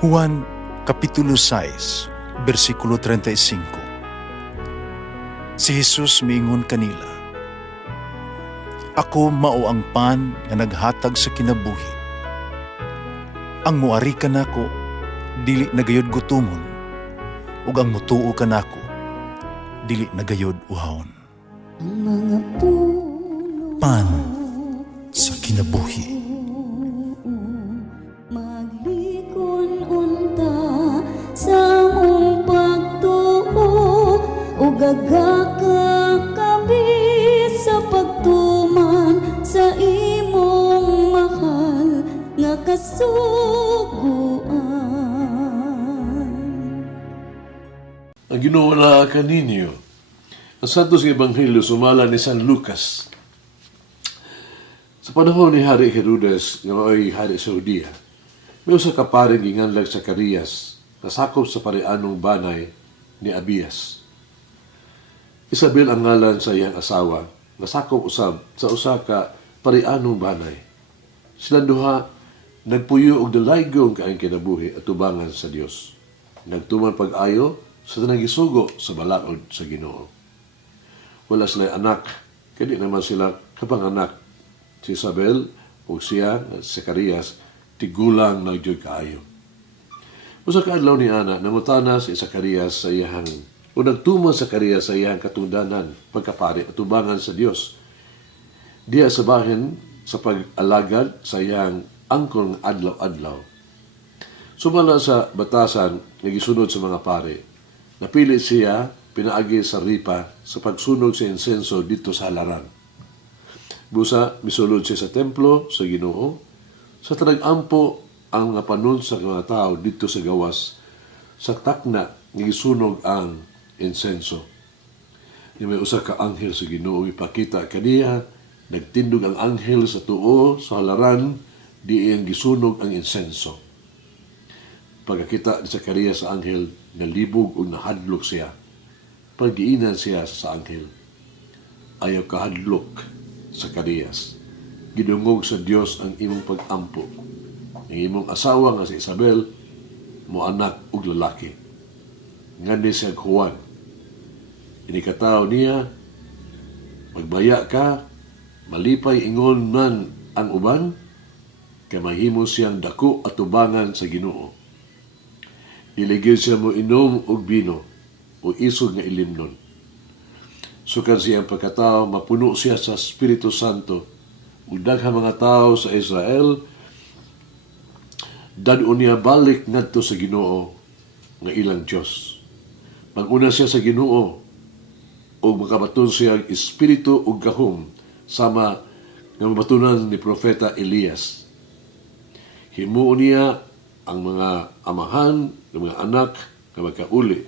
Juan Kapitulo 6, versikulo 35. Si Jesus miingon kanila, "Ako mao ang pan nga naghatag sa kinabuhi. Ang muari kanako dili nagayod gutomon, ug ang mutuo kanako dili nagayod uhawon." Ang mga puno Pan sa kinabuhi. maglikon unta sa mong pagtuo ug gagaka kami sa pagtuman sa imong mahal nga kasuguan. Ang ginawa ka ninyo, ang Santos ng Ebanghelyo sumala ni San Lucas. Sa panahon ni Hari Herodes, nga ay hari sa Judea, may usa ka paring ginganlag Zacarias, nasakop sa parianong banay ni Abias. Isabel ang ngalan sa iyang asawa, nasakop usab sa usa ka parianong banay. Silang duha nagpuyo og dalaygong kaayong kinabuhi at tubangan sa Dios. Nagtuman pag-ayo sa tanang gisugo sa balaod sa Ginoo. Wala sila anak, kadi naman sila kapanganak. Si Isabel o siya, Zacarias, tigulang na Diyo'y kaayo. Usa ka adlaw ni Ana, nangutana si Zacarias sa iyang, o nagtuman Zacarias sa iyang katungdanan, pagkapari at tubangan sa Dios. Diya sa bahin sa pag-alagad sa iyang angkon adlaw-adlaw. Sumala sa batasan, nagisunod sa mga pari. Napili siya, pinaagi sa ripa sa pagsunog sa insenso dito sa halaran. Busa, misulod siya sa templo, sa Ginoo. Sa tanag-ampo ang mga panon sa mga tao dito sa gawas. Sa takna, nagisunog ang insenso. May usa ka anghel sa Ginoo, ipakita kaniya, nagtindog ang anghel sa tuo, sa halaran, di iyang gisunog ang insenso. Pagkakita ni Zacarias sa anghel, nalibog o nahadlok siya. Pagdiinan siya sa anghel, ayaw kahadlok, Zacarias. Gidungog sa Dios ang imong pag-ampo. Ang imong asawa nga si Isabel, mo anak ug lalaki. Ngani siya Juan. Inikataw niya, magbaya ka, malipay ingon man ang uban, kay mahimo siyang dako at tubangan sa Ginoo. Iligid siya mo inom og bino o isog nga ilimnon. Sukan siyang pagkatao, mapuno siya sa Espiritu Santo. Ug daghang mga tao sa Israel, dadon niya balik ngadto sa Ginoo nga ilang Dios. Pag-una siya sa Ginoo, ug makabaton siya ang Espiritu ug gahom, sama nga mabatunan ni Propeta Elias. Himuon niya ang mga amahan, ng mga anak nga magkauli,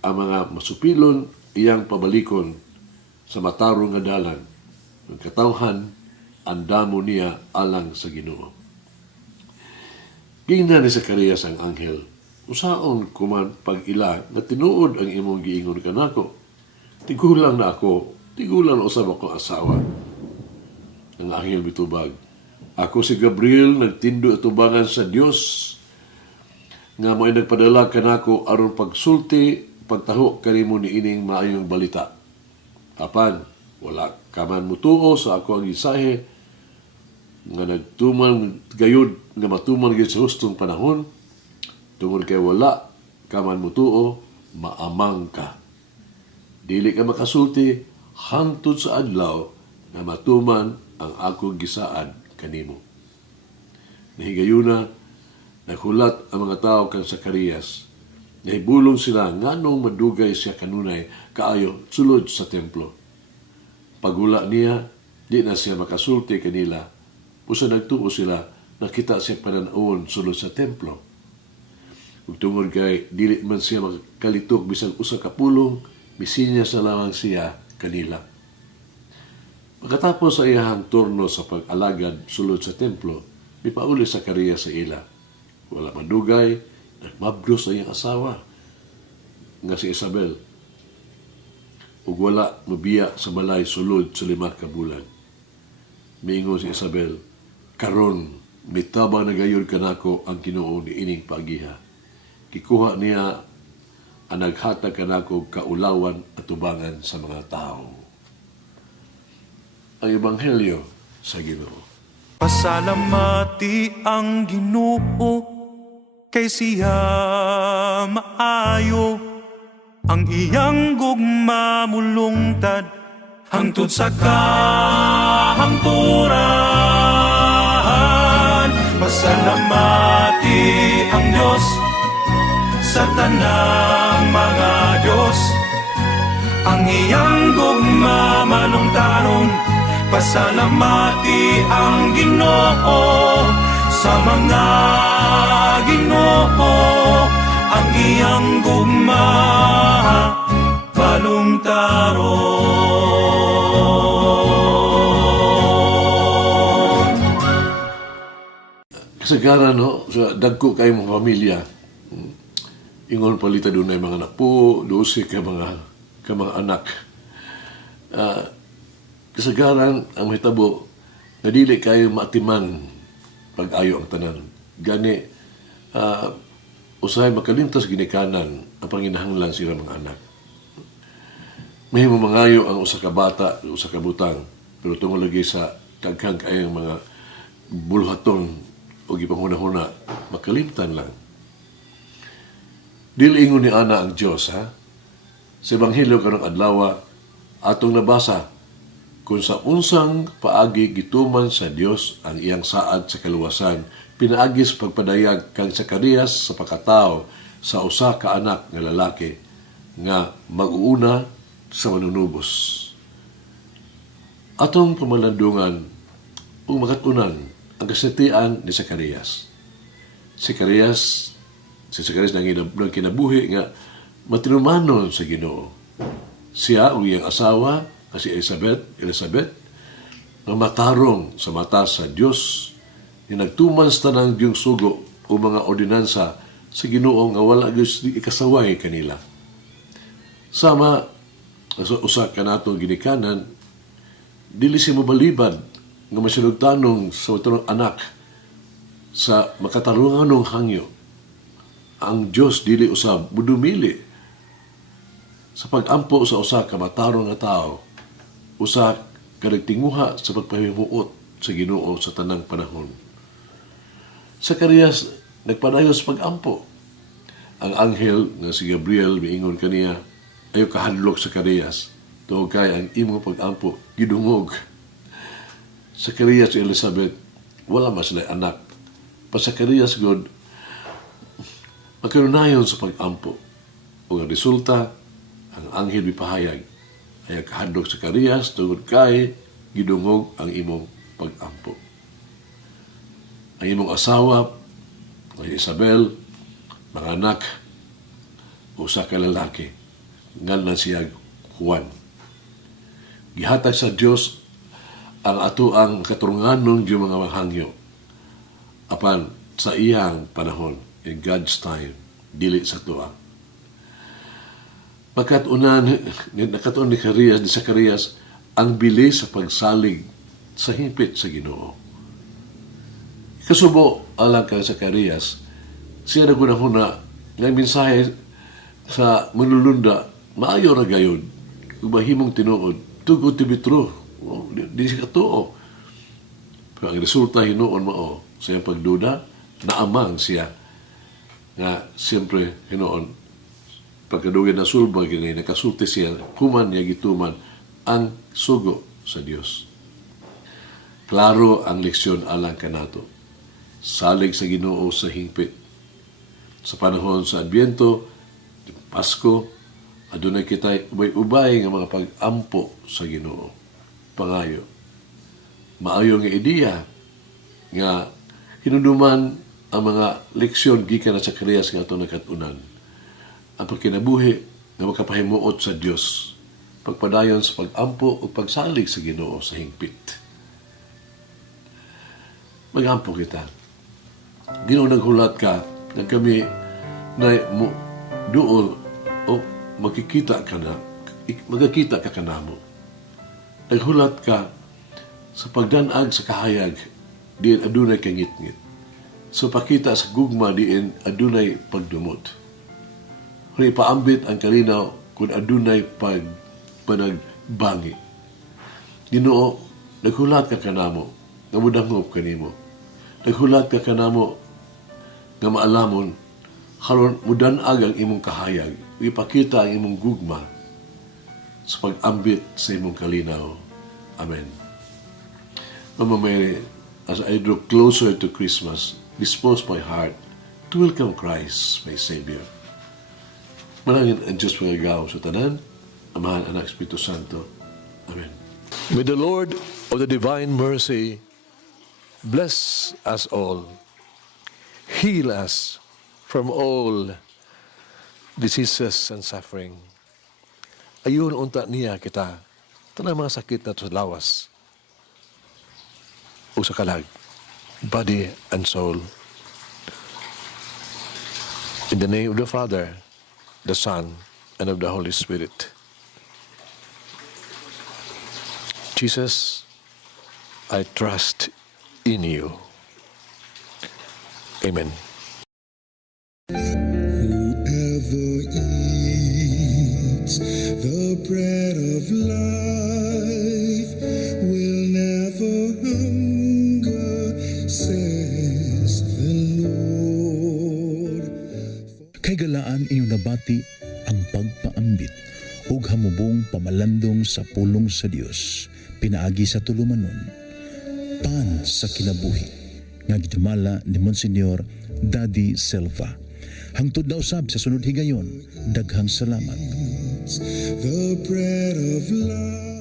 ang mga masupilon, iyang pabalikon sa matarong nga dalan. Ang katawhan, andamo niya alang sa Ginoo. Gingnan ni Zacarias ang anghel, usaon kuman pag-ila na tinuod ang imong giingon kanako. Tigulang na ako, tigulang na usab ako asawa. Ang anghel mitubag, ako si Gabriel, nagtindo at tubangan sa Dios, nga may nagpadala kanako aron pagsulti pagtaho kanimo ni ining maayong balita. Apan, wala ka man mutuo sa ako ang gisahe nga nagtuman gayud nga matuman gyud sa hustong panahon, tungod kay wala ka man mutuo, maamang ka. Dili ka makasulti hangtod sa adlaw nga matuman ang akong gisaad kanimo. Nahigayuna, naghulat ang mga tao kang Zacarias. Nahibulong sila nganong madugay siya kanunay kaayo sulod sa templo. Pagula niya, di na siya makasulti kanila. Pusa nagtuo sila, nakita siya pananaon sulod sa templo. Ug tungod kay dili man siya makalitok bisag usa ka pulong, misinya sa lamang siya kanila. Pagkatapos sa iyang turno sa pag-alagad sulod sa templo, ipauli sa Zacarias sa ila. Wala madugay, nagmabdo sa iyang asawa nga si Isabel, ug wala mabiya sa balay sulod sa 5 ka bulan. Miingon si Isabel, karon Mitabang nagayod ka nako ang Ginoo ni ining pagiha. Kikuha niya ang naghatag ka nako kaulawan at tubangan sa mga tao. Ang Ebanghelyo sa Ginoo. Pasalamati ang Ginoo kay siya maayo, ang iyang gugma mulungtad hangtod sa kahangturan. Pasalamati ang Diyos sa tanang mga Diyos, ang iyang gugma malungtaron. Pasalamati ang Ginoo sa mga Ginoo, ang iyang gugma balungtaron. Kasagaran, no, sa dagko kayo mga pamilya, ingon palita doon ay mga anak po, 12 ka mga anak. Kasagaran ang mahitabo, na dili kayo maatiman pag-ayo ang tanan. Gani, usahay makalimtas ginikanan ang panginahanglan sila mga anak. Mahimo mangayo ang usa ka bata, usa ka butang, pero tungod lagi sa daghang kayong mga buluhaton o gipanghuna-huna, makalimtan lang. Dili ingon ni ana ang Dios, ha? Sa Ebanghelyo karong adlaw atong nabasa kung sa unsang paagi gituman sa Dios ang iyang saad sa kaluwasan, pinaagis pagpadayag kang Zacarias sa pagkatao sa usa ka anak nga lalaki nga mag-uuna sa manunubos. Atong pamalandungan ug makatunan ang kasetian ni Zacarias. Si Zacarias nang kinabuhi nga matinumanon sa Ginoo. Siya ug iyang asawa si Elizabeth nga matarong sa mata sa Dios nga nagtuman sa tanang diyong sugo o mga ordinansa sa Ginoo nga wala gyud ikasaway kanila. Sama sa usa ka natong ginikanan, dili si mabalibad nga masulugtanong sa matarong anak sa makatarunganong hangyo. Ang Dios dili usab budumili sa pag-ampo sa usa ka matarong nga tao, usa ka nagtinguha sa pagpahimuot sa Ginoo sa tanang panahon. Zacarias nagpadayon sa pag-ampo. Ang anghel nga si Gabriel miingon kaniya, ayo kahadlok sa Zacarias, tuog kay ang imong pag-ampo gidungog. Zacarias ug Elizabeth wala mas sila anak. Pa Zacarias God magkanunayon sa pag-ampo. Ug ang resulta, ang anghel mipahayag, ay kahadlok sa Zacarias tungod kay gidungog ang imong pag-ampo. Ang imong asawa, ay Isabel, mga anak, usa ka lalaki, ngalan siya Juan. Gihatag sa Dios ang atoang katurunganon yung mga mahangyo. Apan sa iyang panahon, in God's time, dili sa tuwa. Nakatuon ni Zacarias ang bilis sa pagsalig sa hingpit sa Ginoo. Kasubo alang kay Zacarias, siya nagunahuna ng mensahe sa manlulunda, maayo ra gayud, ug mahimong tinuod, tugod ti bitro, di siya katuo. Pero ang resulta hinuon mao, sa iyang pagduda, naamang siya, nga siyempre hinuon, pagkadugay na sulba, nakasulti siya, human niya gituman ang sugo sa Dios. Klaro ang leksyon alang kanato. Salig sa Ginoo sa hingpit. Sa panahon sa Adbyento, Pasko, adunay kita ubay-ubay nga mga pag-ampo sa Ginoo. Pangayo. Maayo nga ideya nga hinuduman ang mga leksyon gikan sa Zacarias nga ato nakatunan. Ang pagkinabuhi nga makapahimuot sa Dios, pagpadayon sa pag-ampo o pagsalig sa Ginoo sa hingpit. Mag-ampo kita. Ginoo naghulat ka na kami na doon o magkikita ka na, magkikita ka kanamo. Naghulat ka sa pagdanag sa kahayag diin adunay kangit-ngit. So pakita sa gugma diin adunay pagdumot. Kung ipaambit ang kalinaw kung adunay panagbangi. Ginoo, naghulat ka kanamo, nga mudangop kanimo. Naghulat ka kanamo, nga maalamon, haron mudanag ang imong kahayag, ipakita ang imong gugma sa pag-ambit sa imong kalinaw. Amen. Mama Mary, as I draw closer to Christmas, dispose my heart to welcome Christ, my Savior. Manangin ang Diyos magagaw sa tanan, Amahan, Anak, Espiritu Santo. Amen. May the Lord of the divine mercy bless us all, heal us from all diseases and suffering. Ayun unta niya kita, tanang mga sakit na sa lawas o sa kalag, body and soul. In the name of the Father, the Son, and of the Holy Spirit. Jesus, I trust in you. Amen. Whoever eats the bread of life will never hunger, says the Lord. Kay galaan inyong nabati ang pagpaambit ug hamubong pamalandong sa pulong sa Dios pinaagi sa tulumanon pan sa kinabuhi nga gidumala ni Monsignor Daddy Silva. Hangtod na usab sa sunod higayon, daghang salamat. The bread of life.